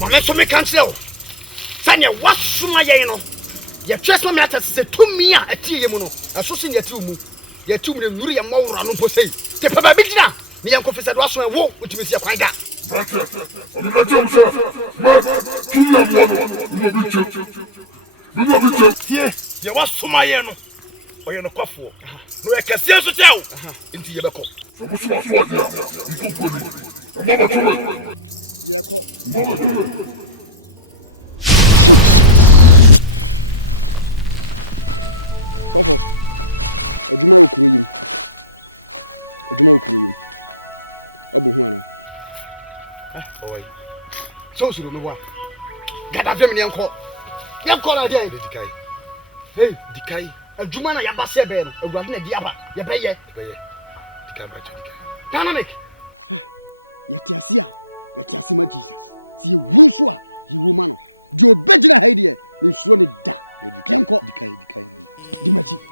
Mama so me cancel. Sanya wasuma ye no. Ye twesma me ata se Tumm a atie ye mu no. Aso se ye timu. Ye timu ne nuru ye mawura no mpo sei. Te papa bi gina. Me yan confess do aso wo utimi se kwan da. Tie, ye wasuma ye no. Oye no kwafo. No e kase so tew. Nti ye beko. Oi. So suru no wa. Gada fem ne enko. Ye ko na dia de dikai. Hey, dikai. Adwuma na yaba se be no. Awurade na di aba. Ye be ye. Dikai ba dikai. Dynamic.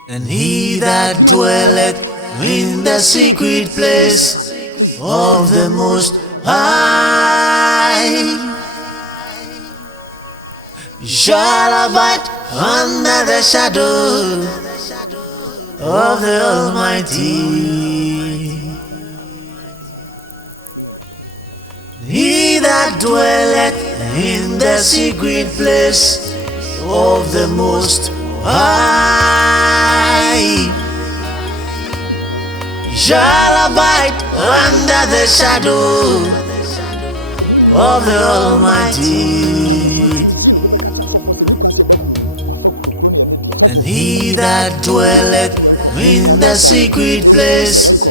And he that dwelleth in the secret place of the Most High shall abide under the shadow of the Almighty. He that dwelleth in the secret place of the Most High shall abide under the shadow of the Almighty. And he that dwelleth in the secret place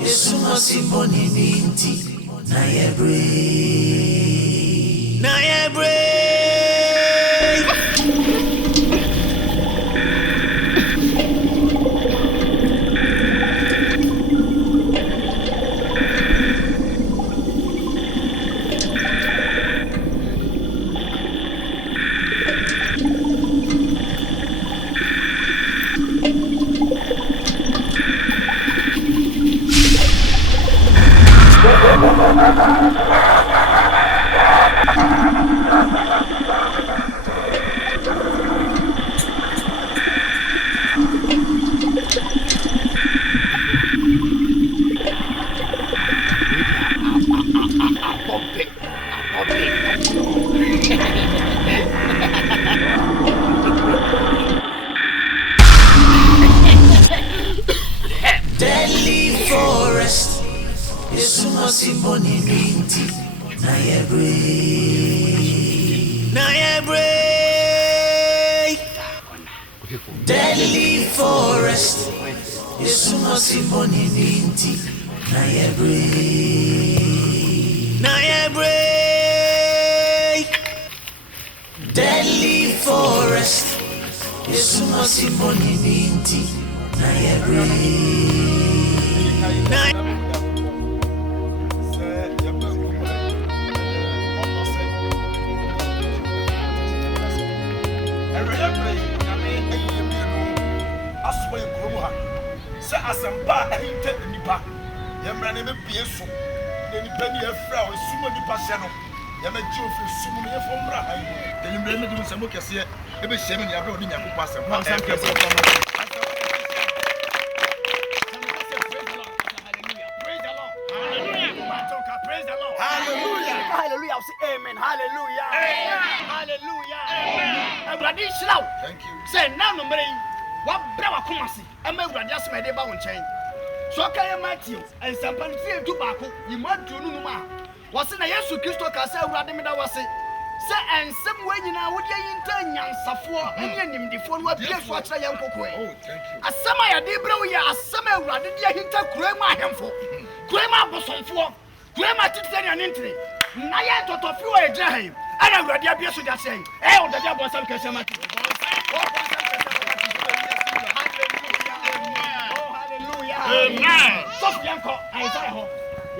Yesuma simboni binti na yebre. Deadly forest, Yesuma simboni binti na yebre. Deadly forest, Yesuma simboni binti na yebre. Deadly forest, Yesuma simboni binti na yebre. Asamba ahinte nipa yemra ne mepie so ne nipa ni afra o sumo nipa hye no yemeji ofi sumo ne yefomra hayi de yemra ne dum samo kese e be hye me ne abra odi nyakopa asem pa sam kese ko no. Hallelujah. Say amen. Hallelujah. Hallelujah. Thank you. Say now no mere what bra Wakoma si e ma Awurade asema de ba wo nchen. So kan Matthew and sampan fie tu baako you Matthew no ma wose na Yesu Kristo ka say Awurade me da wose say ensem we nyina wo de yinta nyansafo ene nimdifo no abie so akira ye nkokoe. Oh, thank you. Asema ya de bra wo ya asema Awurade de yinta kurema ahemfo kurema abosomfo kurema titani anentire na ye totofi wo ejehe ana Awurade abie so da say eh o da dia bonsam kese ma Amen. So yanko Isaiah ho.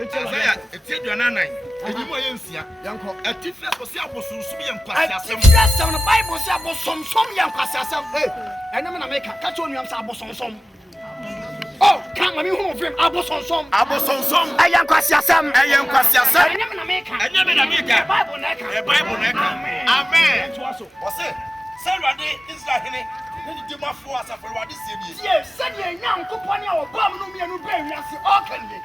Isaiah etiaduana nan. Ejimu ayensia. Yanko. Etifre so se abosunsum ye nkwase asem. Etifre so no Bible say abosomsom ye nkwase asem. Enem na meka ka cho nuam say abosomsom. Oh, come me hu frame abosomsom. Abosomsom. Ayan kwase asem. Ayan kwase asem. Enem na meka. Enem na meka. Bible na ka. Bible na ka. Amen. Wose Sarade Israel hene. Ni di mafo asafo wade sebie. Ye sade nyankopon ya obam no mienu ba wiase okanye.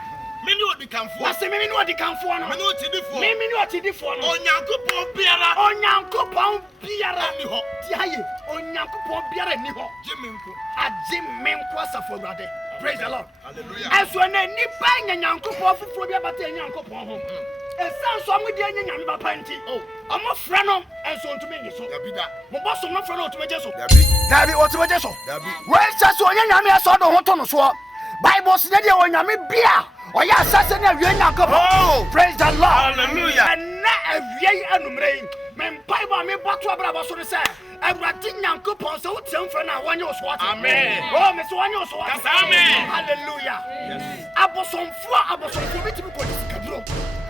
Me ni odi kanfo. Wase me ni odi kanfo no. Me ni otidifo. Me ni otidifo no. Onyankopon biara. Onyankopon biara ni ho. Ti haye. Onyankopon biara ni ho. Jimenko. Ajimenko asafo wade. Praise the Lord. Hallelujah. Eso na nipa nyankopon fufuro bi abata nyankopon ho. Esan so amudi anya nyame ba panti. Omo fra no enso ntumi nyi so. Dabida. Mo boso no fra no otumeje so. Dabi otumeje so. Dabi. We chaso onya nyame aso do ho to no so. Bible say dey onyame bia. Oya asase na awie nyankopon. Oh, praise the Lord. Hallelujah. Na awie anumre. Men Bible me boto abra boso no say. Awurade nyankopon so wotem fra na wanye oso ate. Amen. Oh, me so wanye oso ate. Amen. Hallelujah. Yes. Abosomfo bitimi ko disikadro.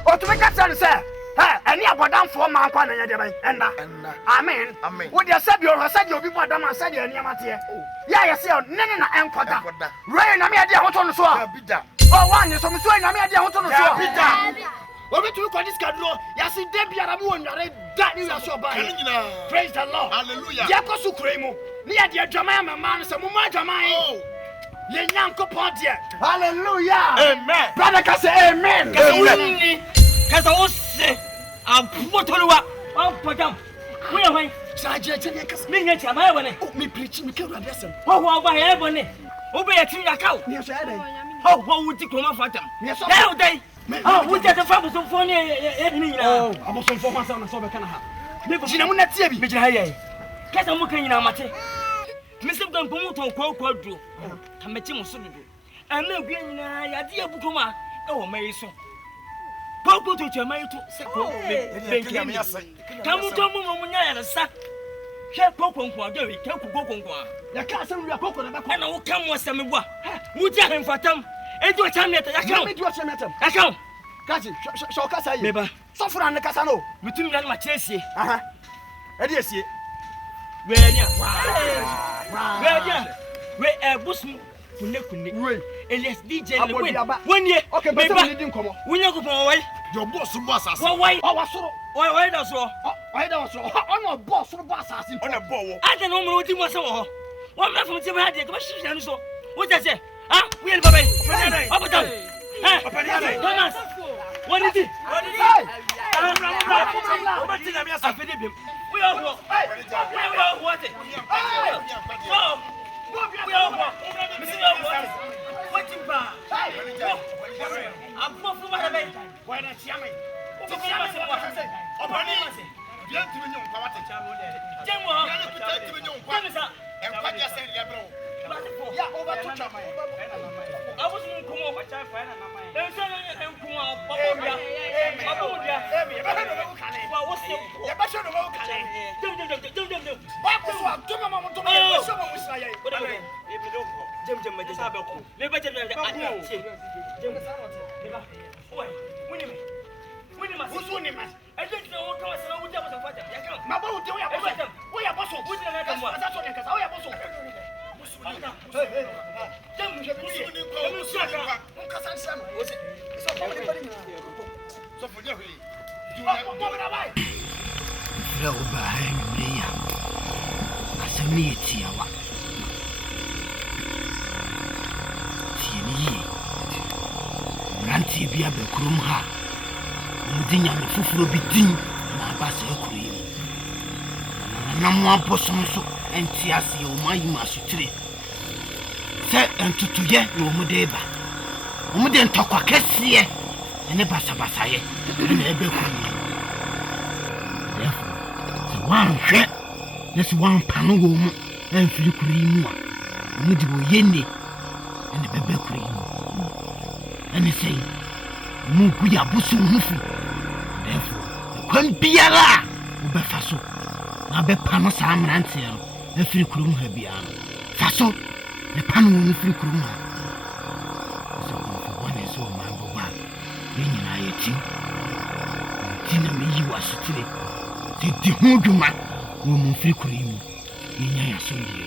Otumeka tell say any abodamfo man kwa na yede ban enda amen Amen. Wo de sabi o sabi obi bodam sabi ani amate ya ya se nene na enkoda re na me ade ahoto no so a o wan so me so na me ade ahoto no so a obi tu ko diskadro ya se de biara mo nware da ni ya so ba praise the Lord. Hallelujah. Ya ko sukure mu ni ya de adwama ma man se mo ma adwama ye nyankopon de hallelujah. Amen. Brother ka say amen. Kasa ose ampotoluwa ampagam we hwan Chaje kasa me nya chama e bone me preach me ke urade asem ho ba he bone wo be yatim yakaw me so ya dai ho wuti kroma fatam me so na udai wuti ta fa buso fo ne e ni nyina abosomfo ma sa na so be kana ha me ko jina mu na tie bi me jina ha ye kasa mu kan nyina mate me sim kan pomu ton kwa duro ta mechi mu so dudu ana gwe nyina ya de abukoma e wo mai so popo to chama itu se ko be kamu to mu nya ya sa hwe kokonko adewi ke kokonko ya ka asem wi akoko na be ko na wo kam wo seme bua mu ja hemfatam e do chameta ya ka me do chameta ya ka kaji so ka sai meba so fura ne kasa no mutum na ma chesie aha e de esie we nya we busum kunne we Elias DJ le win wonye okay but we need nkomo wonya ko pon wai your boss asase wai wasoro wai da so wai da wasoro ono boss no boss asase on a bow ada no mo di mo so ho wo me fo mti ba de ka shihia no so wo je se ah we le baba obatam Thomas what is it obatina mi asa fede bem we owo what we owo misi owo what timba abbo fu ba be why na chiame opani mase bien tu nyon kwa wate chamo de jemo ya ku ta tu nyon kwa sa kwa ja se ya bro ya over to chama abus mun kumo ba cha fa na mai en so en kumo babobia wa wosi ya ba shono ba kale dem ba ko so to mama mo to me ba so mo sra ye jem me sa ba ko le ba jem jem ba oi muni ma wusu ni ma e je ti o ka wa sa wo ja ba sa fata ya ka ma ba wo de wo ya bo so wuti na ka mo sa so de ka sa wo ya bo so Ranti bia be kurum ha mudinya me fufuro bidin na ba se kuru yi na mo abosom so enti ase o mayi masutire se entutuye no mudeba omude ntokwa kesiye ene basa ye na ebe kuru yi se wanhwe nesi wanpano wo mu enfiri kuru yi mu a mudi bo yene ene bebe kuru yi ene sei mu ku ya busu hufu therefore kwan biara obefa so na be pano sa amrante no afiri kurum ha biara fa so ne pano wo afiri kurum ha so ko wona so ma boba ni nyina yeti tina me yi wasutire ti hu dwuma wo mu afiri kurum ni nya ya so yi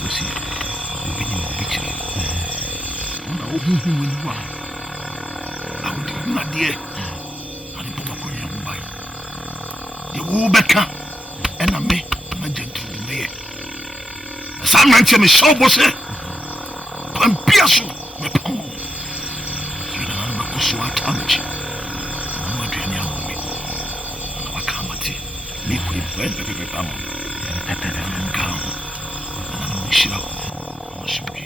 fosi obi ni picture na wo hu ni wa na de ani papa ko nya mbai de wo beka ena me na gentu me sa na nche me show bo se pampia so me pon ina na ko so atamachi na de ni awo me na wakamati ni ku ibwe be pamo ata na nka na mo shira mo shibuki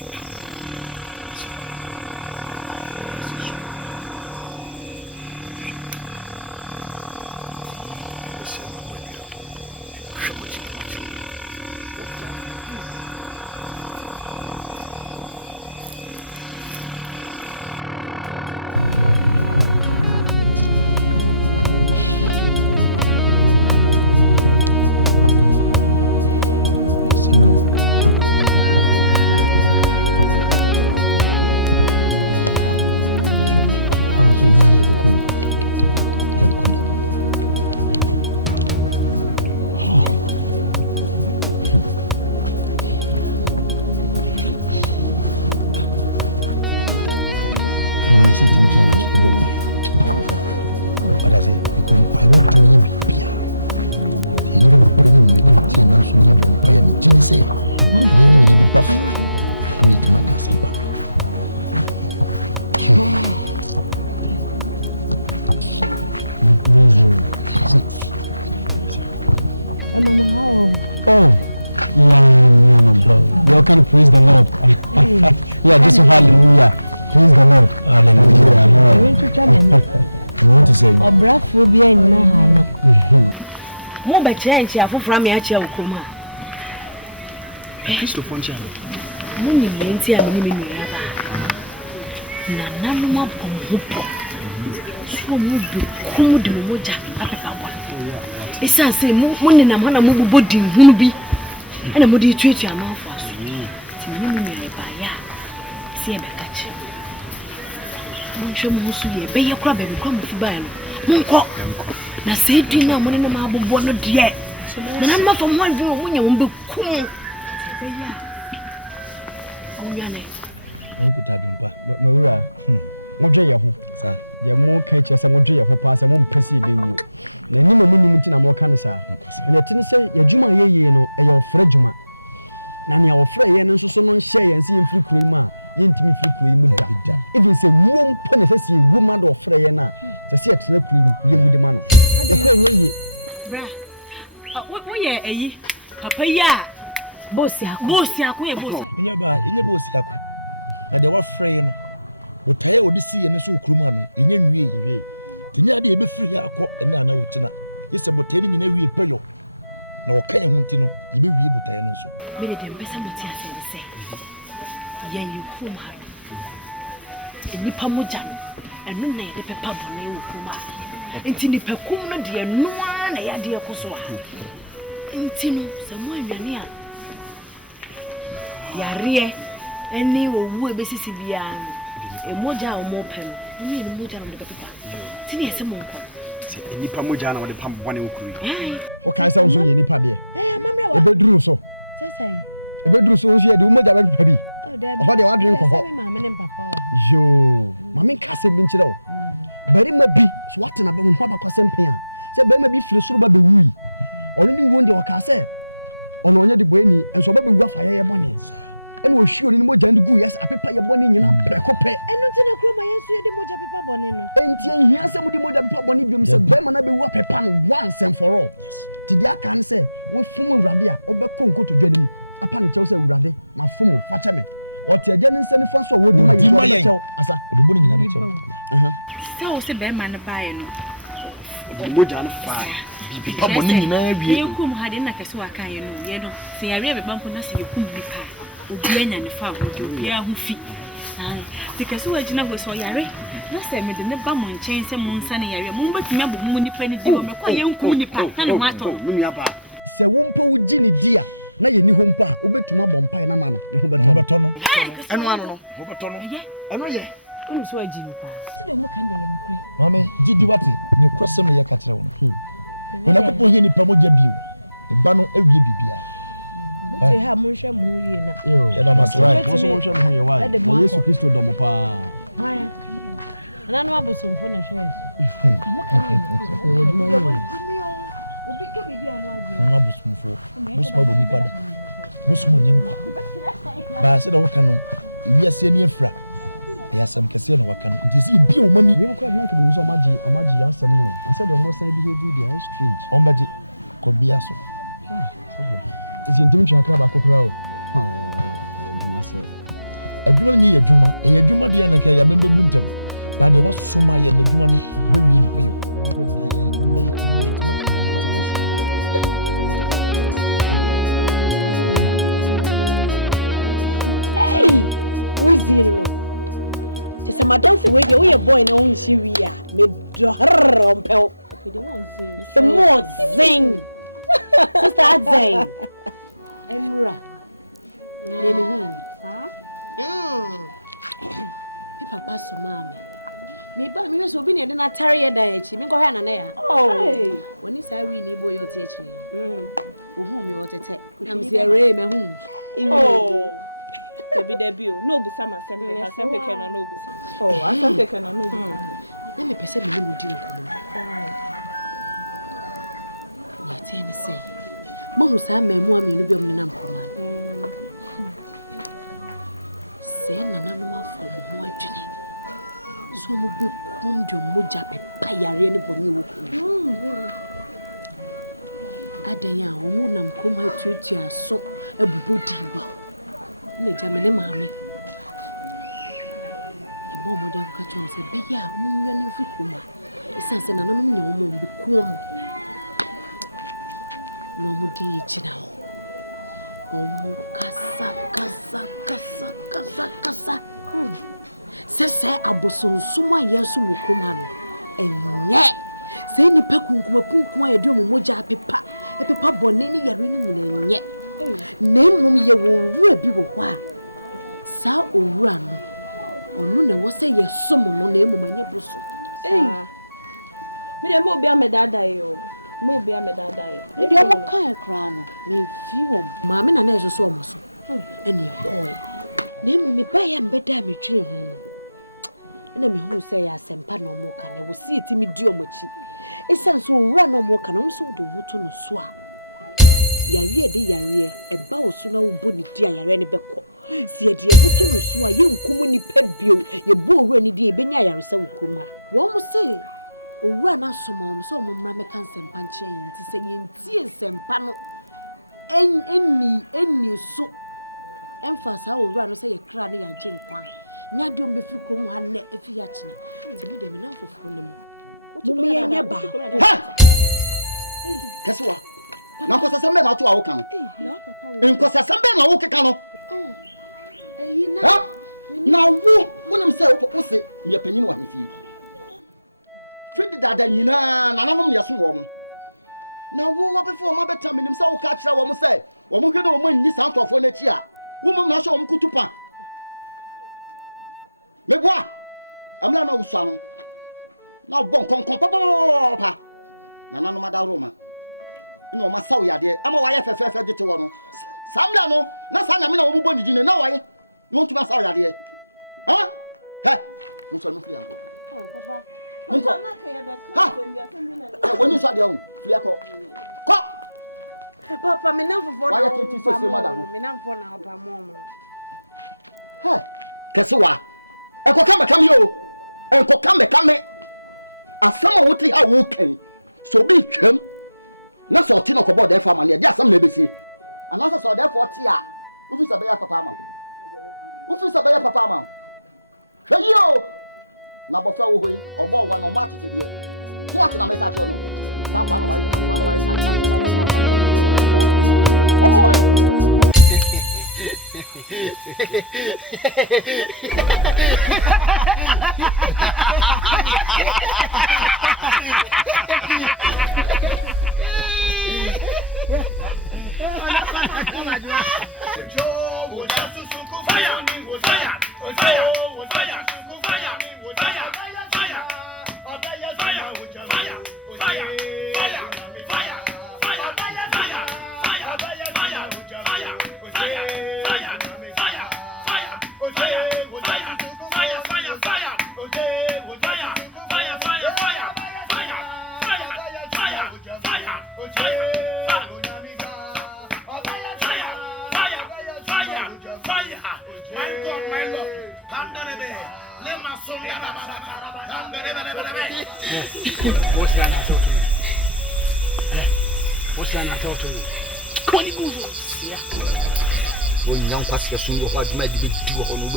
mo ba kire nchi afofra me a kire Wakoma Kristo fonche ano. Muni menti a mini menu aba. Na nanu mabom hopo. So mu bi kumu de moja apepa bɔ. Esa se muni na hana mu bobodi hunu bi. Ana mu di tuetu amanfo aso. Ti mini menu aba ya. Si e be ka che. Mun hwe mu so ye be ye kura be kura mu fi ba no. Munko. Na se di na muni na mabobɔ no de. Na nanu mafam ho adwe mu nya mu be kum. Be ya. Onyane. Bra. Wo ye eyi. Papa ya. Boss ya ko ye boss. Mire dem besa moti asende se. Yen yi kuma. Nipa moja no. Enu na ye de pepa bone wo kuma. Enti nipa kum no de enu na ya de ekoso ha. Enti no se mo anwane a. Yare eni wo wu ebesisi bia no. Emoja o mo pe no. Ni ni moja no de pepa. Ti ne ese mo nko. Ti nipa moja na wo de pam bone wo kuri. So se be man bae no. Moja na fa. Bibi pa bone nyina wie. Ye kum ha de na kase wa kan ye no. Ye no. Se yare be bampo na se ye kum bi pa. Obi anya ne fa ho de obi a ho fi. Ai. Se kase wa gina go so yare. Na se me de ne ba mo nchen se mo nsa ne yare. Mo batimi abobu mu nipa ni di o me kwa ye nkum nipa na ne ho ato. No nua ba. Eno ano no. Wo beto no. Ye. Eno ye. Unu so agi nipa.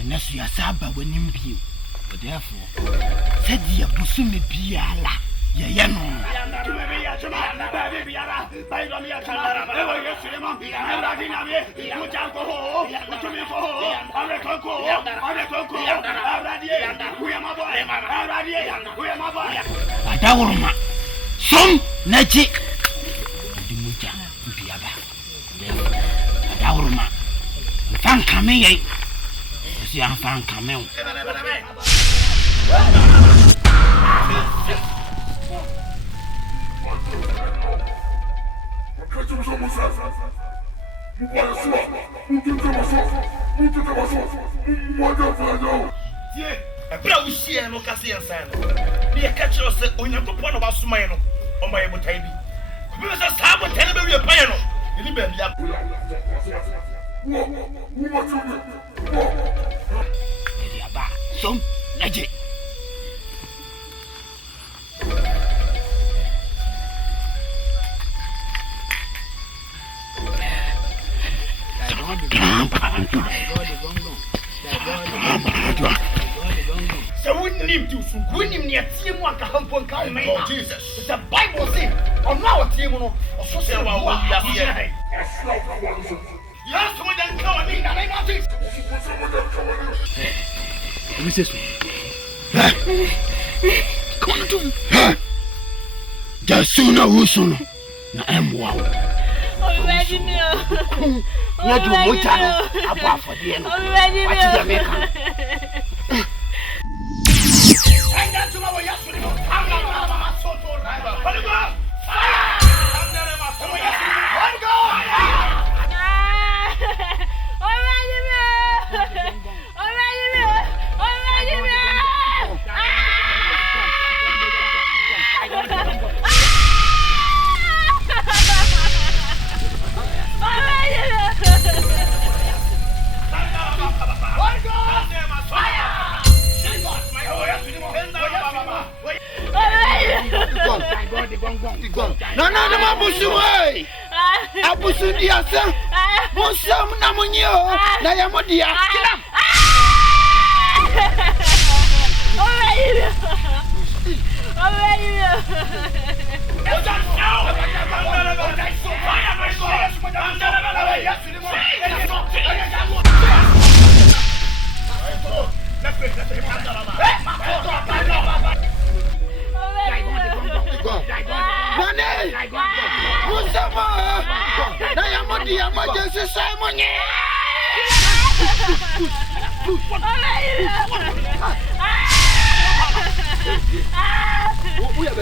Unless you are Saba when him be, but therefore, said the Busumi Biala, Yano. Adaurma, some magic. Dimuja, Biaba. Adaurma, Fan Camille. Young fan Camille. Some legit. So we need to win him near Team Waka Humpo County. Jesus. The Bible says, on our team, or so say, well, yes, someone can come in, and I want this. Come on, Tumm. Just sooner or sooner. Na emwa. Na do mocha no aba for the end. What is the maker? And that's what we have to do. I'm not so to rival. Holy God. No, mabusuwe. Abusu diasa. Musam namunyo. Na yamodia. emergency Simon. We are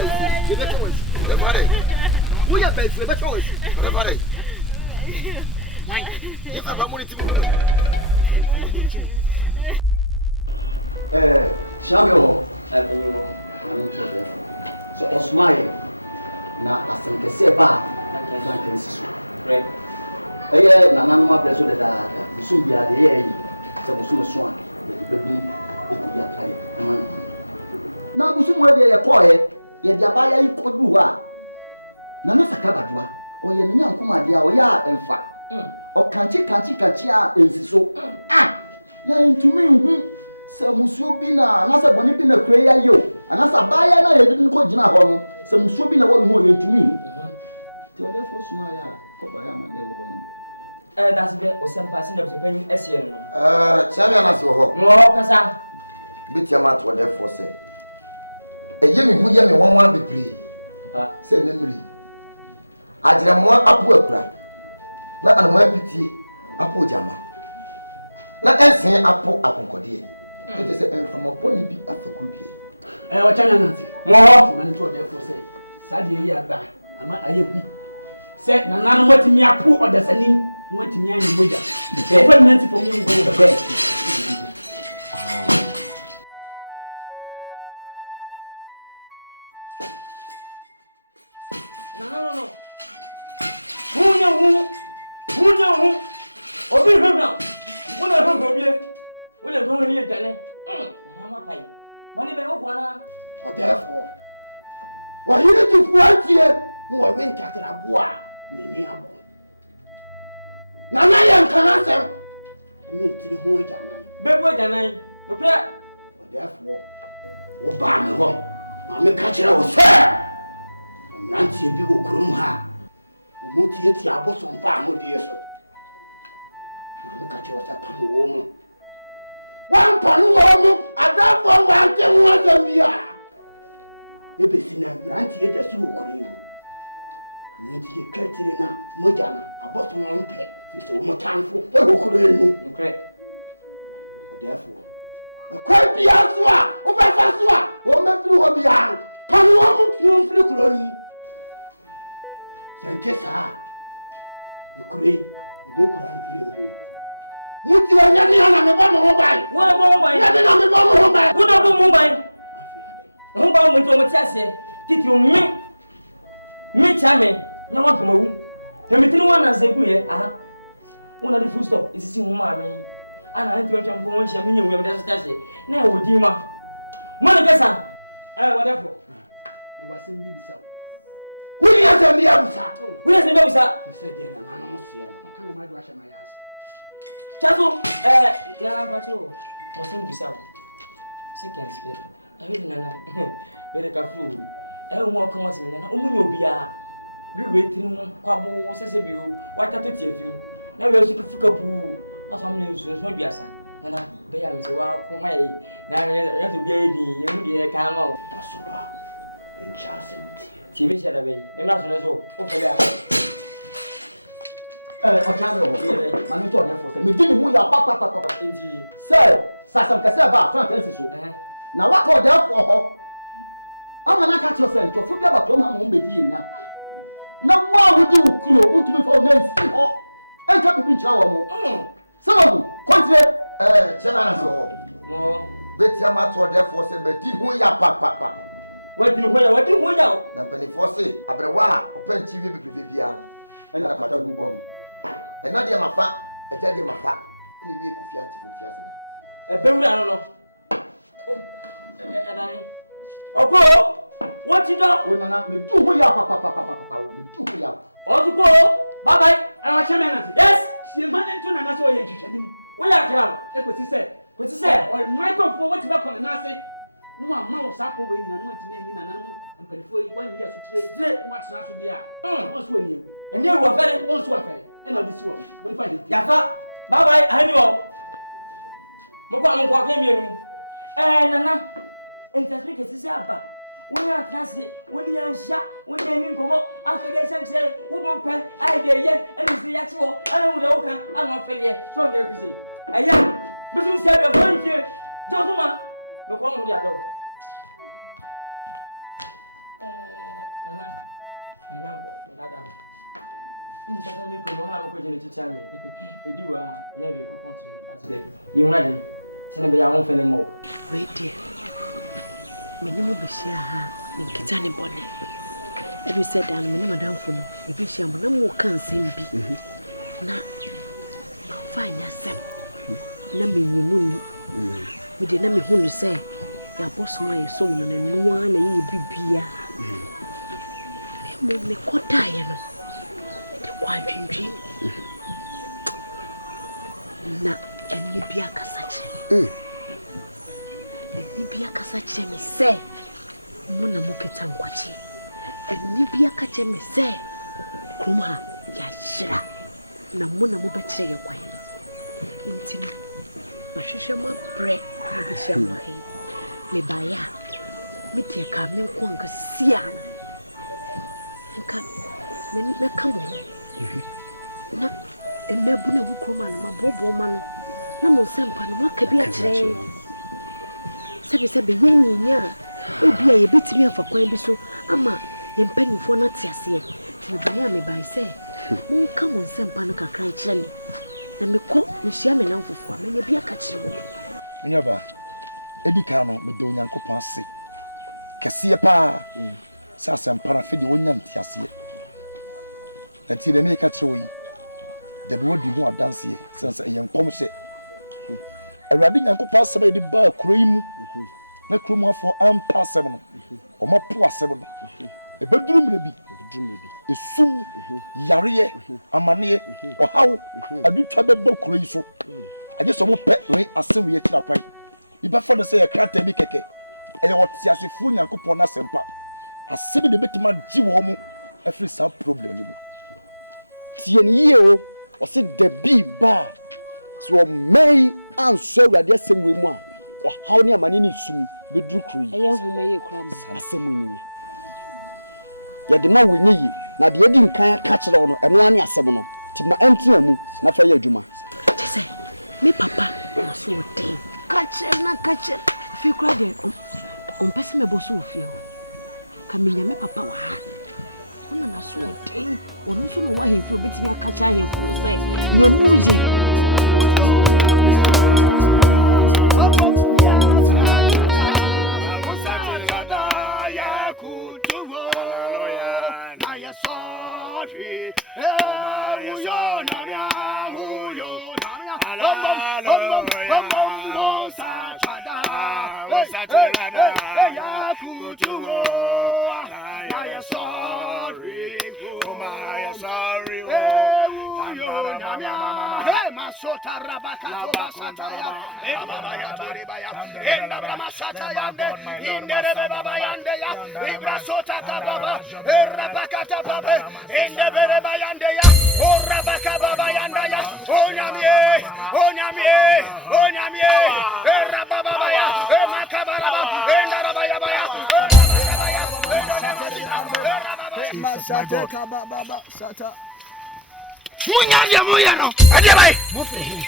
Munya muya no. Ade bai. Mo fe he.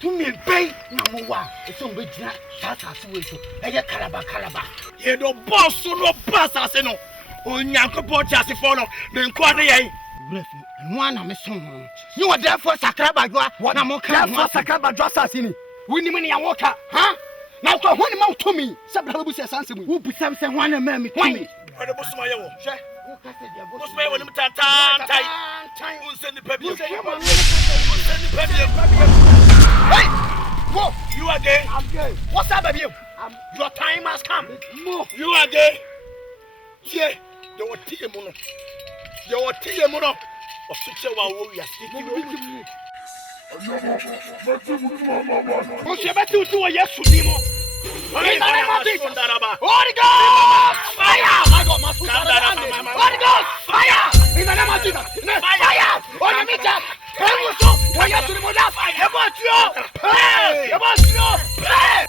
Tumi bai na mo wa. Eso mbe gina sasa we so. Eye kalaba. Ye do boss no pass ase no. Onyankopɔ chase fo no. Me nkwa de yen. Brefi. No na me son. You were there for sakraba dwa na mo kan. For sakraba dwa sasa ni. Wini me ya woka. Ha? Na ko honi ma tumi. Se bra bu se sanse mu. Wo busam se hwana ma mi tumi. Ade bosoma ye wo. Hwe. Bosoma ye wo nim tantan. Unseni pebie. Hey! Go! You are gay. I'm gay. What's up, baby? Your time has come. Move. You are gay. Yeah. You are tea mono. You are tea mono. Or such a wow, yes. Monsieur to a yes to Dimo. Holy Ghost! Fire! I got my foot. Holy Ghost! Fire! In the name of Jesus. Fire! On the meter. Hey, yes to the mother. Hey! Hey!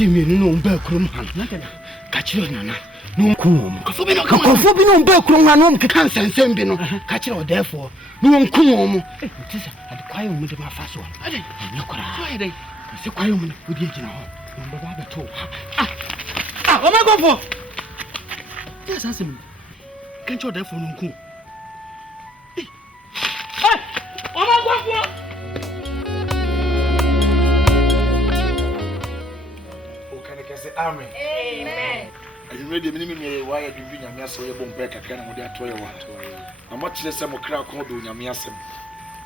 Mmienu no mba kurom han ka kire nana no nkum kofo bi no mba kurom han no mkeka nsensem bi no ka kire odefo no nkum mo tisa ade kwaye mu de ma fa so ade nyakora ade se kwaye mu odi agina ho no mba ba beto o ma gofo yes asem kan kire odefo no nkum o ma gofo Amen. Amen. Are you ready? Me why you do nyame asem ye bom break akra na mo de atoye wa. Ama kire se mo kra ko do nyame asem.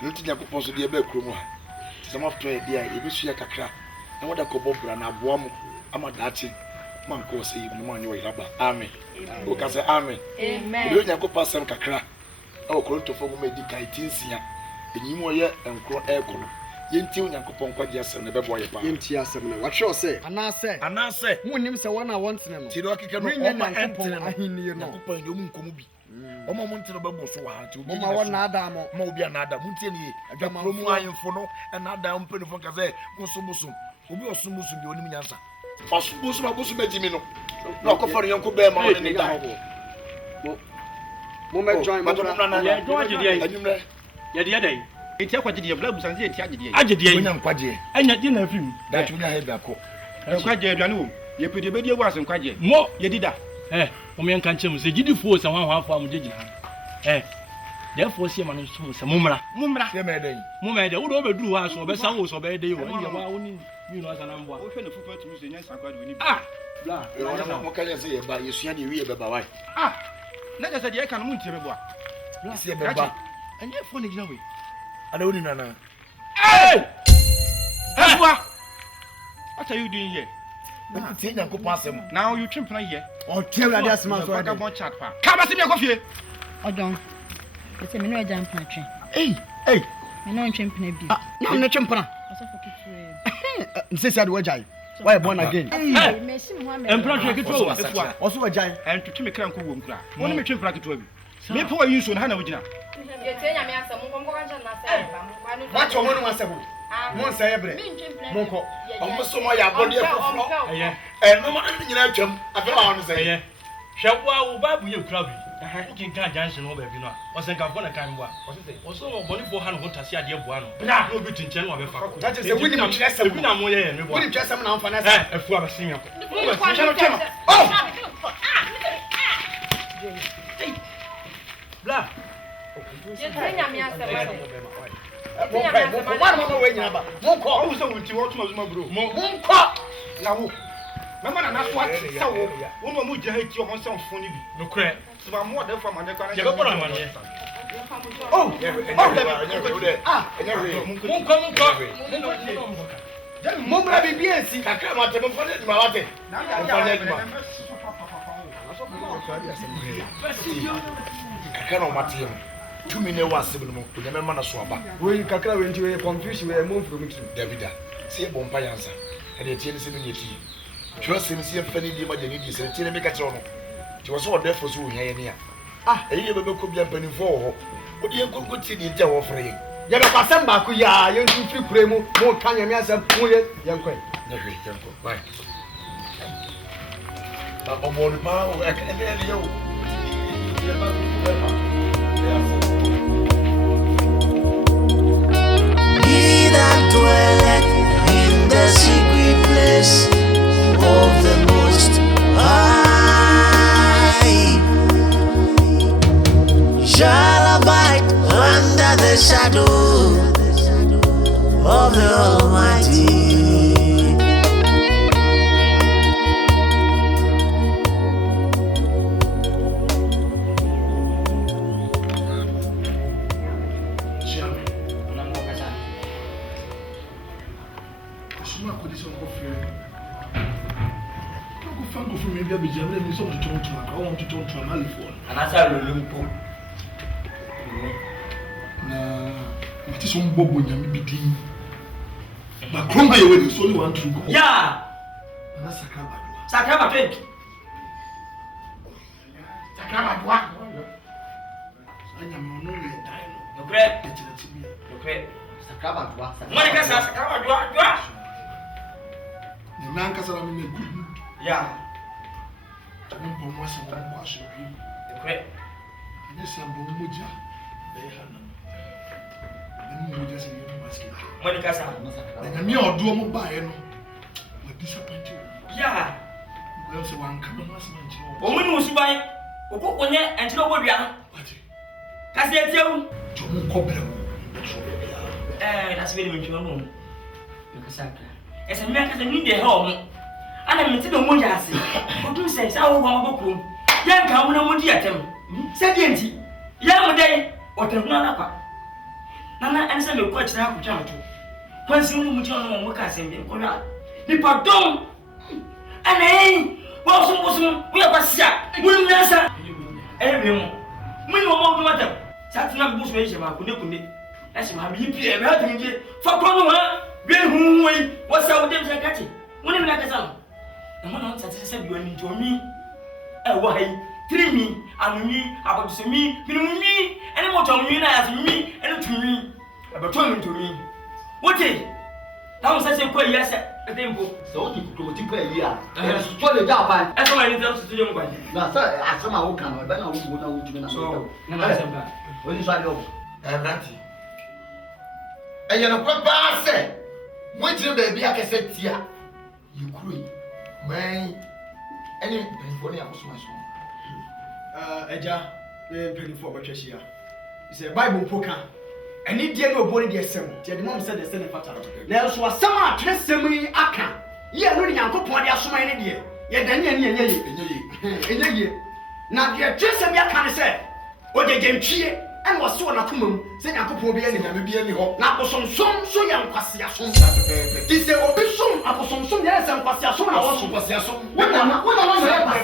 Nti Yakobon so de be krom ha. Ti se mo atoye de a ebi su ye kakra. Na mo da ko bobra na aboa mo ama daachi. Man ko se yi mo anyo yaba. Amen. O ka se amen. Amen. Do Yakobon asem kakra. O Korinto mo medi kai tinsia. Enyim o ye enkro ekono. Yenti Yakobon kwaje asem na bebo ye pa. Yenti asem na. What sure say? Anase. Munnim se wana want na no. Ti do kike no o ma entene ahinni no. Yakobon de mu nkomu bi. Oma mo ntene bebo so wa nti obi. Mama wona adamo. Ma obi anada mu ntie ni adwamaro mu ayemfo no na ada mpelefo ka say musumusum. Obi osumusum bi onim nyansa. Osumusum abosu bejimi no. Na okofo yanko be ma no ni da. Mo me join mo na. Ya join de anyumre. Ya de dai. Enti akwaje de bla busan se enti agede. Agede onya nkwaje. Anya de na film. Da tunya he bia ko. Nkwaje aduane wo. Ye pede be die wo asen nkwaje. Mo ye dida. O me nka nche mu se gidi fo se hwan hwan fo am je gina. therefore see man so say mumra Ye me dey. mumra dey wo do be duru ha so be sa wo so be dey wo ye wa woni you know asa na mbo wo hwe ne fufu atu so nya sakwado woni ah bla Mo kale say ye ba ye sua de wi ye beba wai. na je say de e kan mu ntie me boa Si ye beba. enye fo ne gina we Ada woni nana. hey Boa what are you doing here Na ti nya ko pasem. now you trim plan here O tie wura dia sma so I ade. got one chat pa ka ba se me kofie Odon. Ese me no e jam plan twen. Hey. Me no ntwen plan bi. Na ne twempana. Oso for kitu e. Nse sia de wajai. Why born again? hey Me sim ho me. empra twe keto efua Also wajai. and to me kra nko wo nkura woni me trim plan keto bi me po wa yin so na na wogina Watch your money one second. Mon say ebre. Monko. Omo so mo ya body afoforo. eye No mo na nyina atwam. Afa wa no say. eye hwa wo bible ye kura bi kin kan junction no ba bi no o se kan fo na kan bo o se say o so boni fo ha no hotase ade bo ano na no bi tinchen no be fa ko That is a winning chess. bi na mo ye me bo Winning chess am na mfa na say. efu abasin yako Oh! bla Mama we nyina ba. Monko. o so wonti wo tuma zuma bro Monko. na wo mama na na so ati sa wo wonu mu je ha ti ho se onfo ni bi no kre so ba mo de fa ma de kwa na ye be bora ma ne Oh! Mumra bibi ensi. Kakra ma te mo fa de ma wate. na Kakra no mate yem. Tumi ne wa asem no mo. Onyame ma na so aba. We kakra we nti we confusion we move from it. Davida. Se bompa yansa. E de tie ne se no nyeti. Twa se ne se fani di ma jani di se tie ne me ka kire no. Ti wo so o defo so ohia ye ne a. Eyi ye bebe ko bia panifo ho. O de enkonko ti di nte wo frɛ ye. Ye be kwasem ba ko ya ye ntu firi kure mu mo ka nyame asem mo ye ye nkɔ. Na hwe yanko. Bye. Ba mo ni pa o e ke ne yo. Ye ba ko ba. He that dwelleth in the secret place of the Most High shall abide under the shadow of the Almighty. anasa lo limpo Na mati so mbobo nyame bidin. Ba kromba ye we so only one true God. ya Na sakaba do. sakaba 20 Sakaba do. Anya mo no le dai no. no kre no kre Sakaba dwa. mo ka sa sakaba dwa Ni nanka sala me me gudu. ya Mbo mo se mo kwa so bi. no kre Anya sa mbo mo ja. Be hana. Ni mo ja se ni basket. mo ka sa Na nyame odo mo ba ye no. Wa disappoint you. ya Well so wan come no asema nchi. o mu ni usuban o ko konye entire obo dua no Ati. ka se etiu Jo mo ko bra wo. na se be me ntwa no ka sa ka ese me ka se ni de ha o mo ana me ti do mo ya ase o dum se sa wo gwa mo ko ya nka mo na mo di atem se di enti ya mo dai o te huna na kwa nana en se me ko kira ko twa to kwansi mu ti ono mo ka se mbi ko ya ni pardon ana ei wo so wo ya kwasia wo ni nasa ebe mo ni mo mo matam sa tuna bu so ye ma ko ne esi ma mi pie me hatu nje fa ko no ha bi hu wei wo sa wo dem se kati wo ni na kasa no mo no tete se bi oni njomi wo hai trimi anumi abodusemi minumi ene mo tomi na ya mi ene tumi abato njomi wote tawo se ko yi ase edembo So o ti ko ti pa yi a. So le ja pa. e so ma ni tell studio mo kwa Na sa asema wo kan no be na wo wo na wo tumi na. so na se ba O ni so ade o. Ranti. Eye no kwa ba se. Mo jire ba bia kese tia. Ye kuro yi. Man. Any penfo ne akoso so. Eja, the penny for what you Say Bible poka. Any dear no body dear sem. The mom said the same pattern. There was some tressemi aka. Ye no nyanko pon dia soma ne de. Ye dan enye. Na de tressemi aka ne say o de gentwie and was so na komam say nyanko pon bi ani na bi ani ho. Na abosomsom so yan kwase asom. Ti say obisom abosomsom ye say kwase asom na wo so kwase asom. Wona na kwase asom.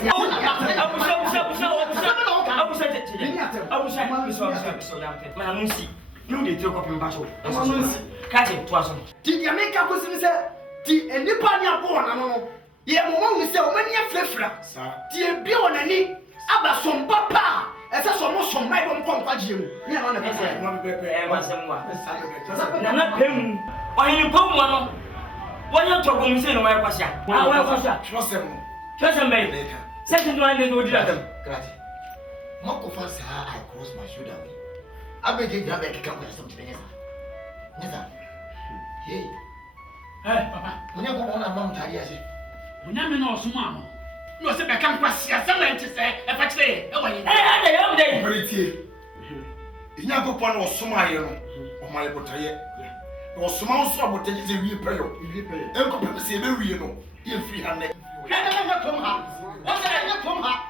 You dey take up in battle. Catch it twice. Did you make a question, sir? The Nipania born, no. Ye mo say o many frefra. The be on ani aba som papa. Esa so mo som mai bom kon kwaje mu. Me na na pese. No be e ma sem wa. Na na pem. Oyin pom no. Wonye to bom say no wai kwasia. Ah wai kwasia. Trosem. Trosem be. Second one dey no di that. Grati. Mako fa sa I cross my shoulder. I beg you, grab a kick up with something. Neza. Hey. Hey, Papa. When you go on a mom, Tadia, when I'm in Osmama, you say, I can't pass here. Someone to say, if I say, oh, hey, pretty. You never put on Somalia or my botaye. Or small swab will take a real prayer. Uncle Pepper say, very, you know, you're 300. Come on. What's that? Come on.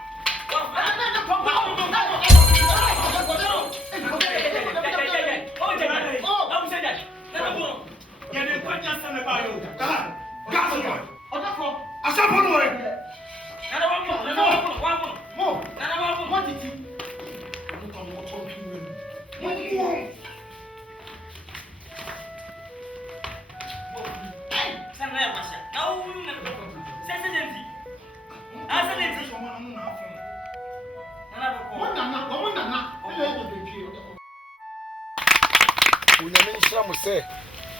Say,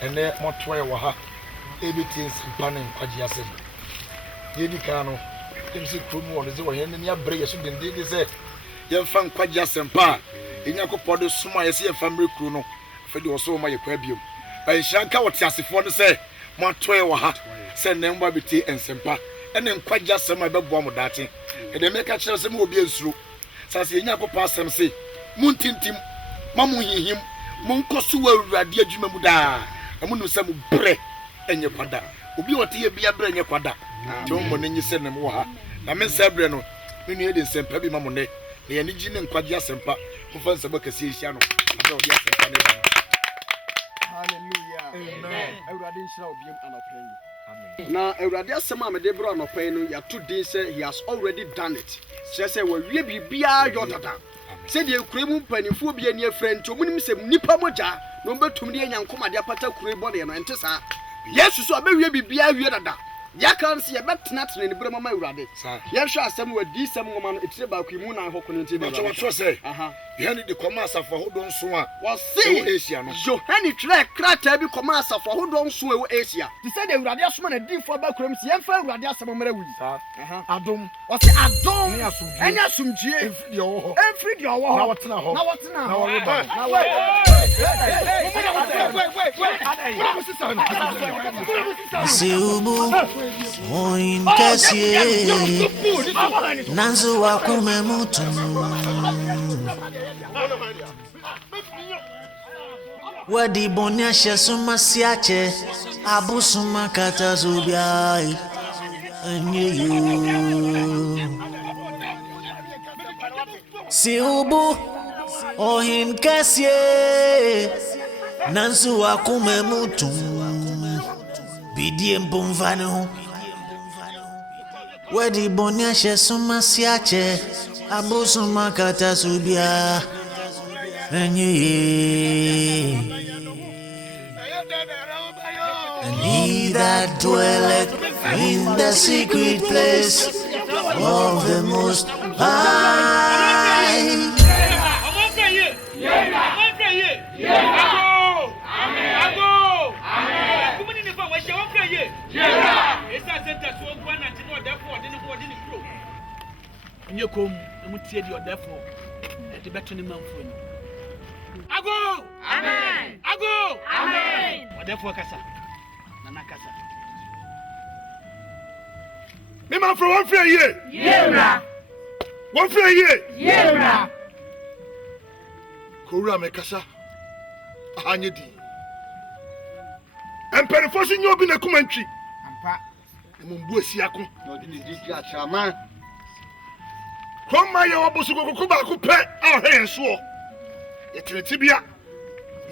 and then more try waha, everything's panning Pajiasin. Yedicano, Timsy Kumu, the Zoe, and your brave shouldn't they say, young fan Pajiasin pa, in your copodo suma, I see a family cruno, for you so my aquarium. By Shanka, what Yassifon say, more try waha, send them Wabiti and Sempa, and then quite just some of the bomb dating, and they make a chance of moving through. Sassy Yako pass them say, Mountain Tim, Mamu him. Monko suwa urade adwuma mu da amunu sam bre enye kwada obi wote ye bia bre enye kwada ti mo ne nyi se ne mo ha na me se bre no me nu ede sempa bi ma mo ne na ye ne gi ne nkwaje asempa mo fa nsaba kase ehia no ade obi asempa ne hallelujah amen urade nshira obi anopren amen na urade asema amede bro anopren no ya to din say he has already done it say we wie bibia yodada said you cream panifo bi ani afrant omunim sem nipa moja no betum de yankomade apata kure body no entesa yesu so abewie bibia wie dada ya kan se ye betena tene ne brema ma urade ye hwe asem wadi sem ngoma no etire ba ku mu na hokono nti de so say aha Yohane de koma asafo hodon so a wo se Asia no Yohane tire krata bi koma asafo hodon so e Asia ti say de urade asoma na difo ba kuram si ye fa urade asem mara wi aha adom wo se adom enya sumjie enfri de wo enfri de wo na wotena ho na wotena na wo ba na wo Siubu oin kasie nanzo wakume mutu wadi bonya shesuma siache abusuma kata zubiai enyeyo Siubu oin kasie nanzo wakume mutu bidie mbumvane ho wedi bonya shesuma siache abusuma kata subia enye and he that dwelleth in the secret place of the Most High you come and mutie di odefo e de beto ni manfo ni ago amen ago amen odefo kasa na nakasa me manfo won fe ye yera won fe ye yera Kowura mekasa ahanye di emperifo si nyobi na kumantwi ampa mumbu asiako no di di atraman koma ye obusu kokoko ba ko pe ahen so yetinetibia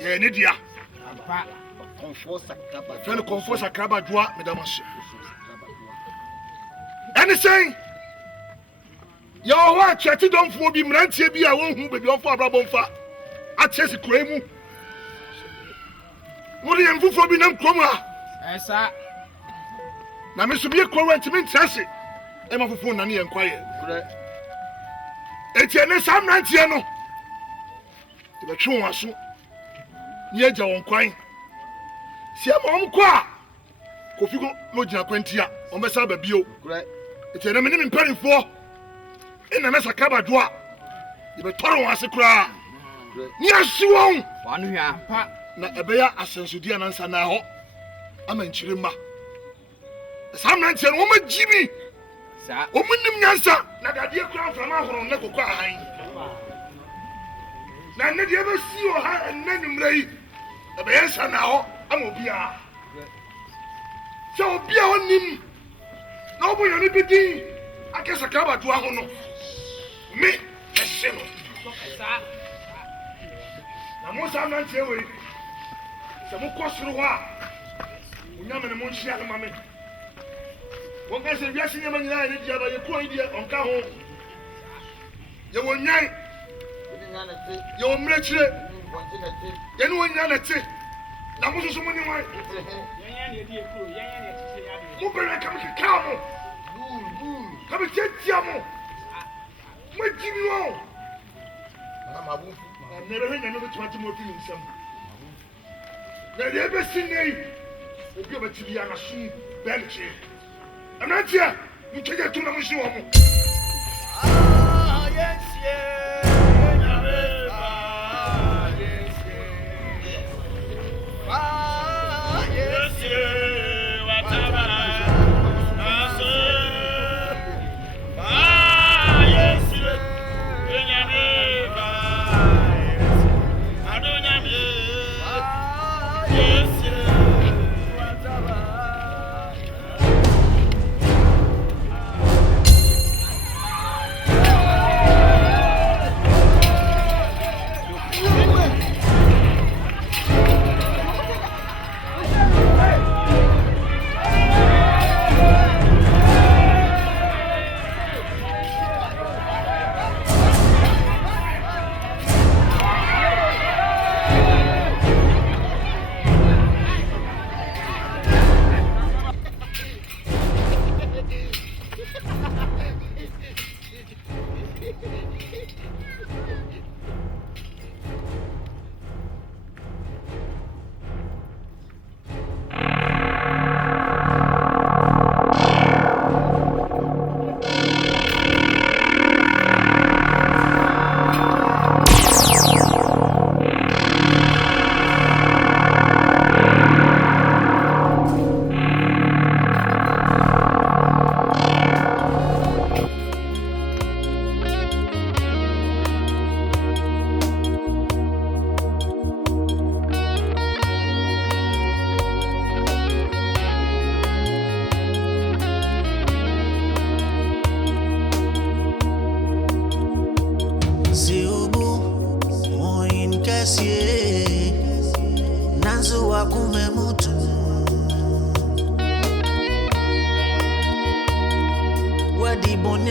ye ne dia ampa confort sakraba fene confort sakraba doa medamase ani say yo wa chati don fu obi mrantie bi a won hu bebi on fa abrabon fa atese kura mu muri en fufu obi nam kroma esa na me so bi kura ntimi ntrase e ma fufu na ne en kwaye eti ene sam nantie no te be twu waso ni eja won kwan si am om kwa kofi ko no gina kwantia on be sa ba bio eti ene me ni mpanifo ina na sakaba doa de be toro wase kura ni asiwon wanu hwa ampa na ebeya asensudi anansa na ho ama nchirema sam nantie no mo magimi sa omunim nyansa na dade kura mframa horo ne kokwa ahan na ne de be si o ha enanumra yi ebeya sa na ho ama obia so obia onim na obo yoni bidin akesa kaba to aho no me ehye no sa na mo sam nantie we se mo kosoro ho a unyame ne mo nhia ma me wọ́n kẹ́ sẹ́ wíyásí nyẹ́ mẹ́ nyina yẹ́ di aba yẹ́ kúrò yìí di ọ̀nká ho yẹ́ wọ́n nyán yẹ́ wọ́n mìíràn kyerẹ́ yẹ́ ni wọ́n nyán nẹ́tẹ́ na mo soso mo ni wọ́n mo bẹ̀rẹ̀ kàmi kíkà mo kàmi tiẹ̀ tiẹ̀ mo mo jí mi wọ́n nẹ́rẹ́ hẹ́ nyẹ́ ní bẹ́ tí wọ́n ti mo fi ní nsẹ́m nẹ́rẹ́ ẹ bẹ́ sí nẹ́yì ebi ẹ bẹ́ ti bi yà n'asum bẹ́ẹ̀nìkye. Anatia, you take it to the machine. Yes,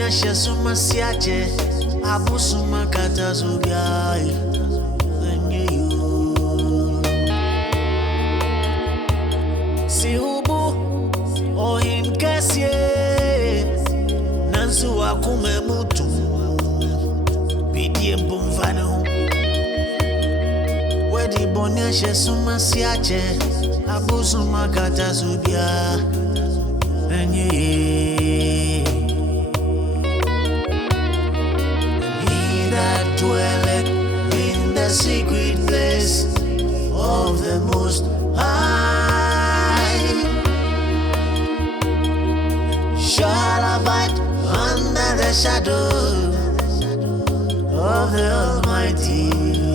Shesuma siache abusuma katazugai enyeyo siubu ohin kasie nansu akume mutu bidie mbumvano wedi bonya shesuma siache abusuma katazugai enyeyo dwelleth in the secret place of the Most High shall abide under the shadow of the Almighty.